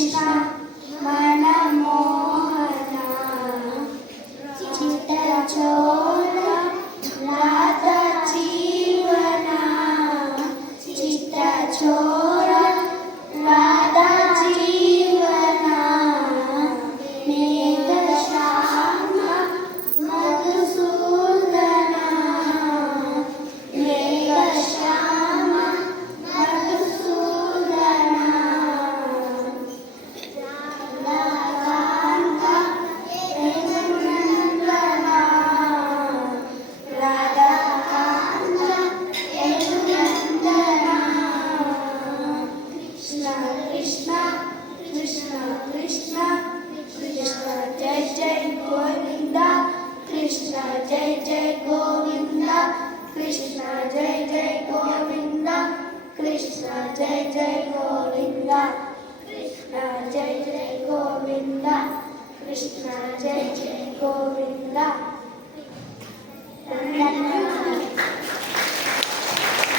Krishna మనమోహన చిత్తచోర Radha Jeevan చిత్తచోర Radha Jeevan మేఘశ్యామ Madhusudana మేఘశ్యామ Madhusudana Radhakanta Yadunandana Radhakanta Yadunandana Krishna Krishna Krishna Krishna Krishna Jaya Jaya Govinda Krishna Jaya Jaya Govinda Krishna Jaya Jaya Govinda Krishna Jaya Jaya Govinda Krishna Jaya Jaya Govinda Krishna Jaya Jaya Govinda